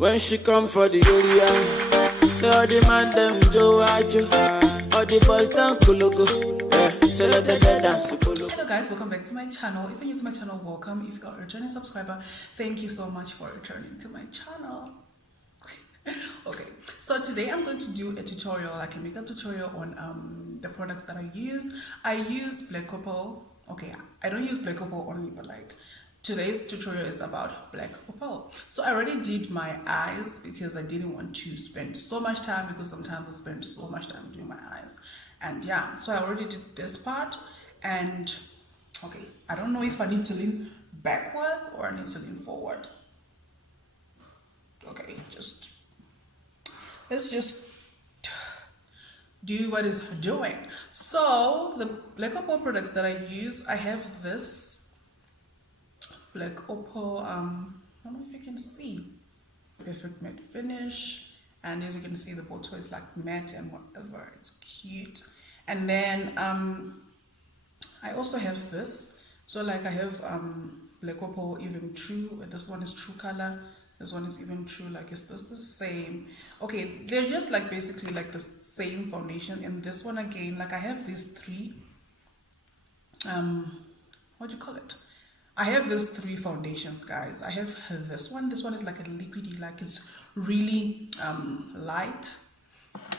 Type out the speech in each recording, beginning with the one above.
When she come for the area, say all the man them Joe Ajo, all the boys down Kulugu, say let the dance Kulugu. Hello guys, welcome back to my channel. If you're new to my channel, welcome. If you're a returning subscriber, thank you so much for returning to my channel. Okay, so today I'm going to do a tutorial, like a makeup tutorial on the products that I use. I use Black Opal. Okay, I don't use Black Opal only, but like today's tutorial is about Black Opal. So I already did my eyes because I didn't want to spend so much time, because sometimes I spend so much time doing my eyes. And yeah, so I already did this part. And okay, I don't know if I need to lean backwards or I need to lean forward. Okay, let's just do what is doing. So the Black Opal products that I use, I have this Black Opal, I don't know if you can see, perfect matte finish, and as you can see the bottle is like matte and whatever, it's cute. And then I also have this, so like I have Black Opal Even True, this one is True Color, this one is Even True, like it's just the same. Okay, they're just like basically like the same foundation. And this one again, like I have these three, what do you call it? I have these three foundations, guys. I have this one is like a liquidy, like it's really light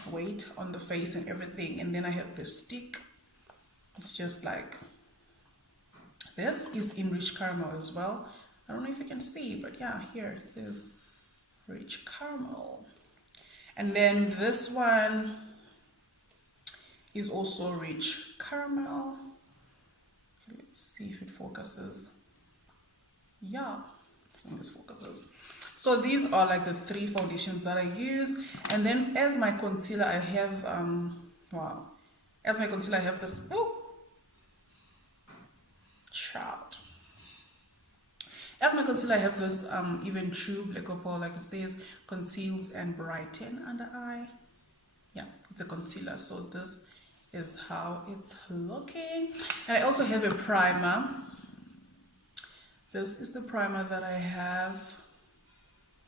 weight on the face and everything. And then I have this stick, it's just like, this is in Rich Caramel as well. I don't know if you can see, but yeah, here it says Rich Caramel. And then this one is also Rich Caramel. Let's see if it focuses. Yeah, I think this focuses. So these are like the three foundations that I use. And then as my concealer, I have as my concealer, I have this As my concealer, I have this Even True Black Opal, like it says, conceals and brighten under eye. Yeah, it's a concealer. So this is how it's looking. And I also have a primer. This is the primer that I have.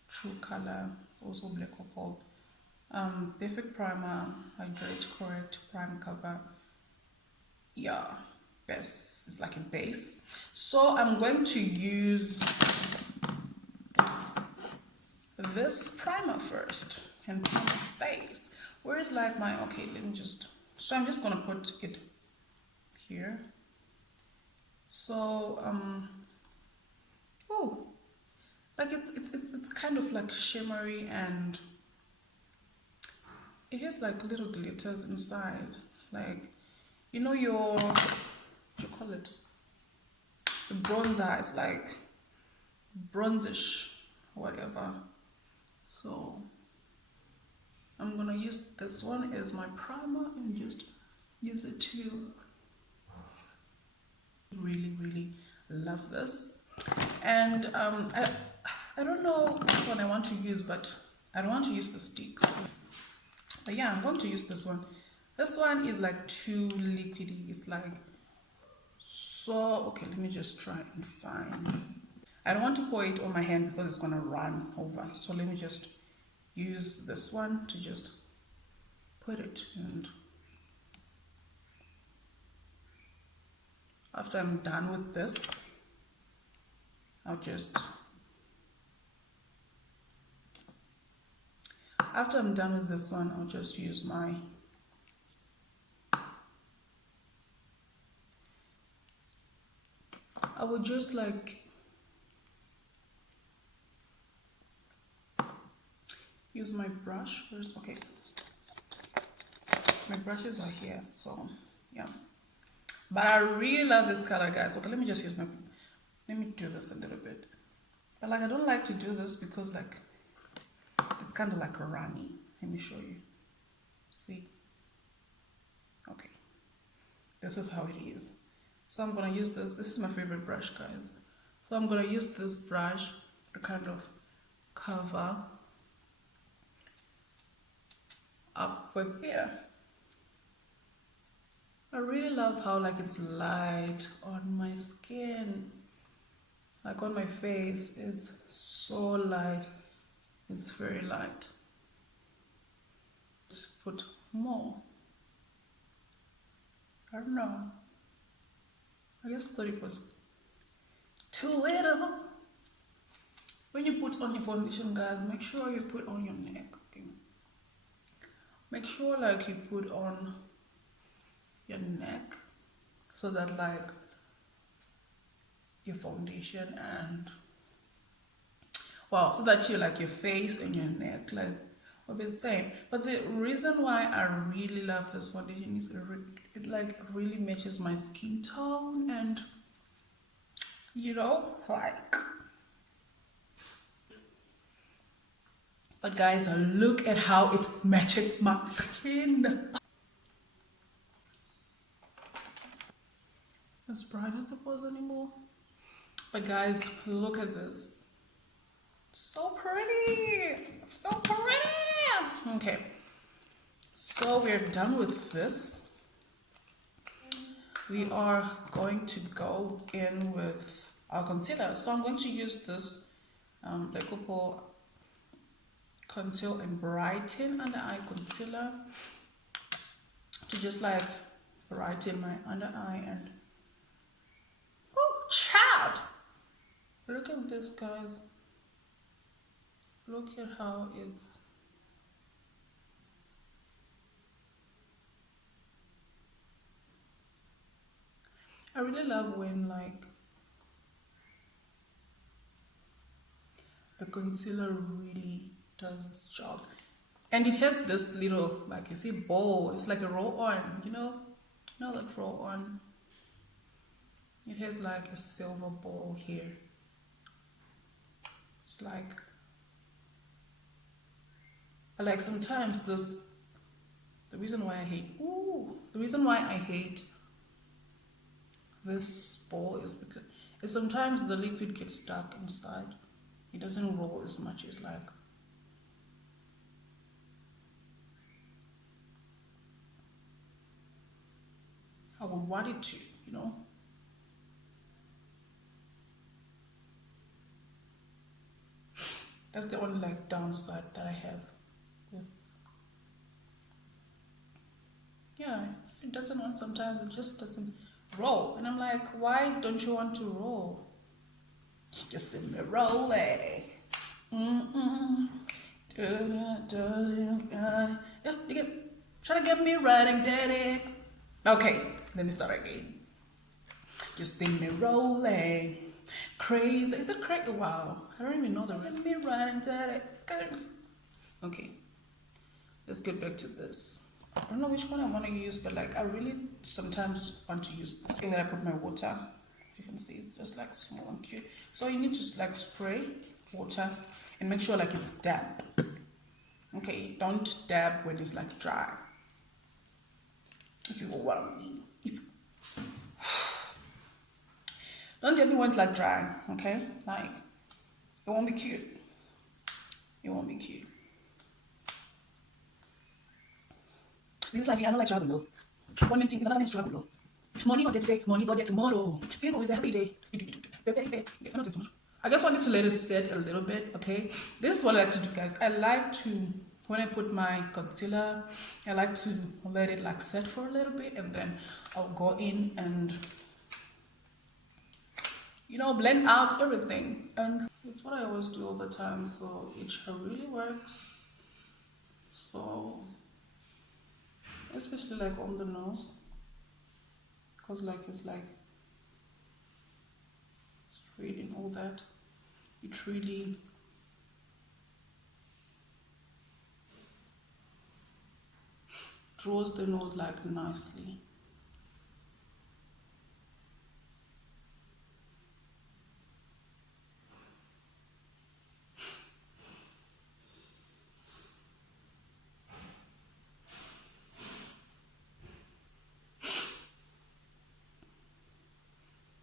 True Color, also Black Opal. Perfect Primer, Hydrate Correct Prime Cover. Yeah, best, it's like a base. So I'm going to use this primer first and prime my face. Where is like my, okay, let me just, so I'm just gonna put it here. So oh, like it's kind of like shimmery, and it has like little glitters inside, like, you know, your, what do you call it, the bronzer is like bronzish, whatever. So I'm gonna use this one as my primer and just use it to really love this. And I don't know which one I want to use, but I don't want to use the sticks, but yeah, I'm going to use this one. This one is like too liquidy, it's like, so okay, let me just try and find, I don't want to pour it on my hand because it's gonna run over, so let me just use this one to just put it. And after I'm done with this, I'll just, after I'm done with this one, I'll just use my, I would just like use my brush first. Okay, my brushes are here, so yeah, but I really love this color, guys. Okay, let me just use my, let me do this a little bit, but like I don't like to do this because like it's kind of like a runny. Let me show you. See, okay, this is how it is. So I'm gonna use this is my favorite brush, guys. So I'm gonna use this brush to kind of cover up with here. I really love how like it's light on my skin, like on my face, it's so light. It's very light. Put more. I don't know. I just thought it was too little. When you put on your foundation, guys, make sure you put on your neck. Okay? Make sure like you put on your neck so that like your foundation and wow, so that you like your face and your neck like will be the same. But the reason why I really love this foundation is it like really matches my skin tone, and you know, like. But guys, look at how it's matching my skin. As bright as it was anymore. But guys, look at this. So pretty. So pretty. Okay. So we're done with this. We are going to go in with our concealer. So I'm going to use this Opal Conceal and Brighten Under Eye Concealer to just like brighten my under eye. And oh, child! Look at this, guys. Look at how it's. I really love when like the concealer really does its job. And it has this little, like you see, bowl. It's like a roll-on, you know that roll-on. It has like a silver bowl here. It's like sometimes this, the reason why I hate this bowl is because sometimes the liquid gets stuck inside. It doesn't roll as much as like I would want it to, you know. That's the only like downside that I have with, yeah, if it doesn't want, sometimes it just doesn't roll. And I'm like, why don't you want to roll? Just send me rolling. Yeah, you can try to get me writing, daddy. Okay, let me start again. Just sing me rolling. Crazy. Is it crazy? Wow. I don't even know the rhythm. Me writing, daddy. Okay. Let's get back to this. I don't know which one I want to use, but like I really sometimes want to use the thing that I put my water. You can see it's just like small and cute. So you need to like spray water and make sure like it's damp. Okay, don't dab when it's like dry. If you know what I mean. Don't dab me when it's like dry, okay? Like it won't be cute. It won't be cute. Seems like I don't like struggle. One minute is another struggle. Money not today, money got there tomorrow. Feel is a happy day. I just wanted to let it set a little bit, okay? This is what I like to do, guys. I like to, when I put my concealer, I like to let it like set for a little bit, and then I'll go in and, you know, blend out everything. And it's what I always do all the time, so it really works. So, especially like on the nose, because like it's like straight and all that. It really draws the nose like nicely.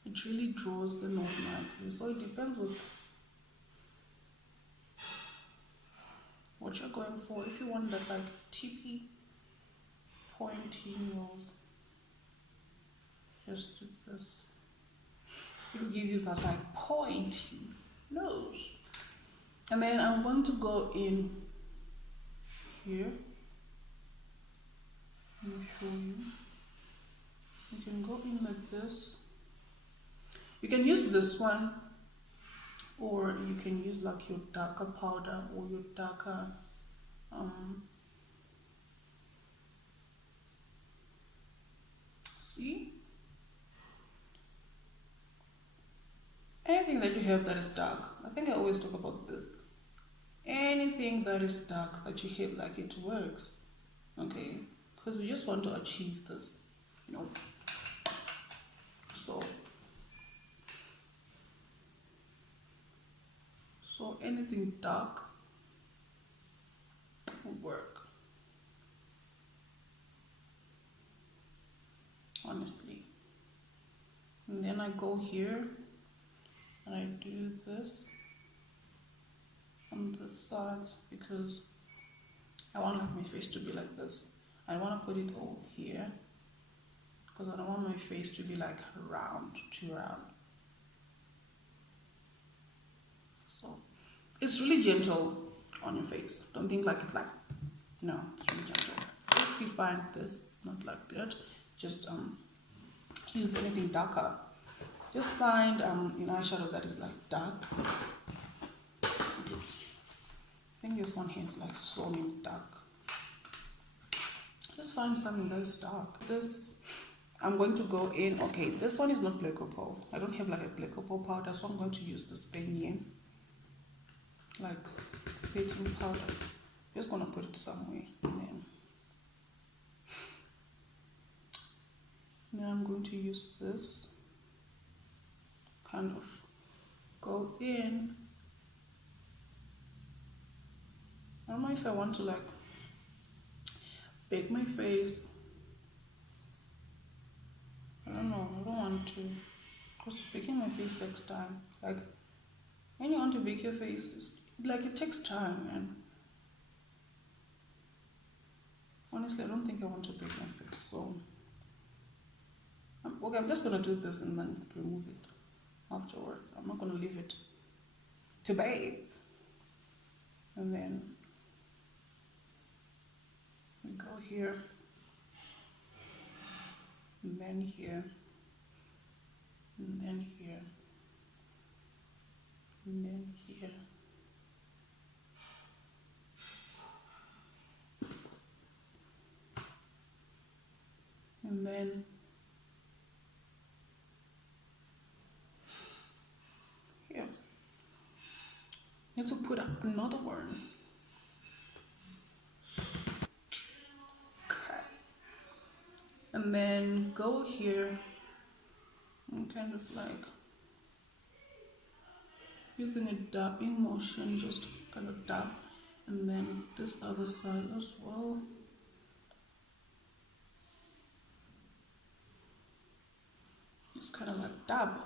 It really draws the nose nicely. So it depends with what you're going for. If you want that like tippy, pointy nose, just do this. It will give you that like pointy nose. And then I'm going to go in here. Let me show you. You can go in like this. You can use this one, or you can use like your darker powder or your darker see, anything that you have that is dark. I think I always talk about this. Anything that is dark that you have, like, it works, okay? Because we just want to achieve this, you know. So anything dark would work, honestly. And then I go here and I do this on the sides because I want like my face to be like this. I don't want to put it all here because I don't want my face to be like round, too round. So it's really gentle on your face. Don't think like it's like, no, it's really gentle. If you find this not like that, just use anything darker. Just find an eyeshadow that is like dark. I think this one here is like so dark. Just find something that's dark. This, I'm going to go in. Okay, this one is not black opal. I don't have like a black opal powder, so I'm going to use this Benny, like setting powder. Just gonna put it somewhere, and then I'm going to use this. Kind of go in. I don't know if I want to like bake my face. I don't know, I don't want to, because baking my face takes time. Like when you want to bake your face, it's like it takes time, and honestly I don't think I want to bake my face. So okay, I'm just gonna do this and then remove it afterwards. I'm not gonna leave it to bathe. And then we go here, and then here, and then here, and then here. And then here. Need to put up another one. Okay. And then go here and kind of like using a dabbing motion, just kind of dab, and then this other side as well. Just kind of like dab.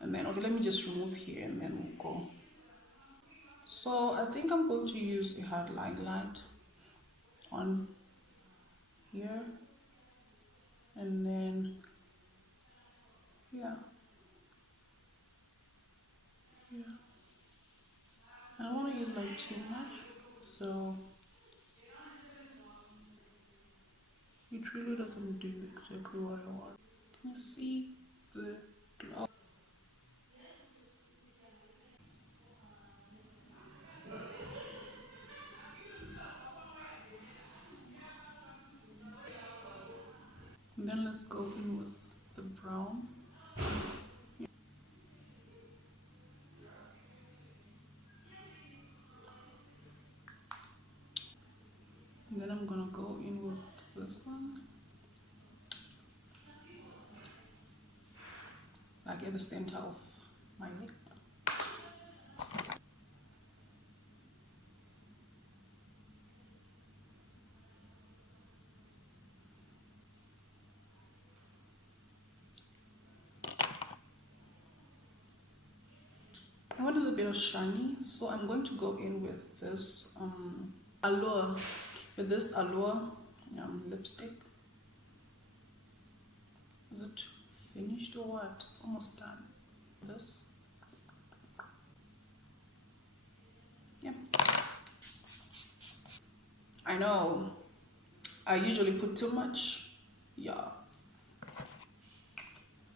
And then, okay, let me just remove here and then we'll go. So I think I'm going to use a highlight light on here, and then yeah. I don't want to use like too much, so it really doesn't do exactly what I want. Can you see the glow? And then let's go in with the brown. And then I'm gonna go in with this one, like at the center of my lip. I want a little bit of shiny, so I'm going to go in with this Allure, with this Allure lipstick. Is it finished or what? It's almost done. This. Yeah. I know I usually put too much. Yeah.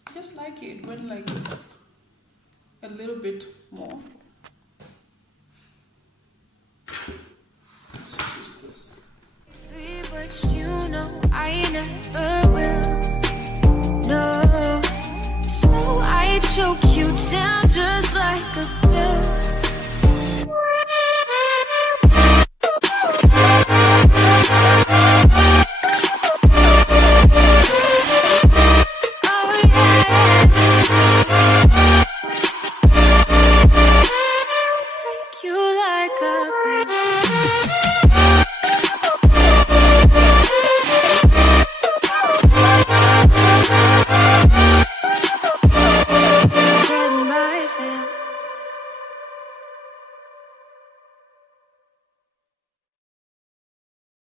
I just like it when like it's a little bit more.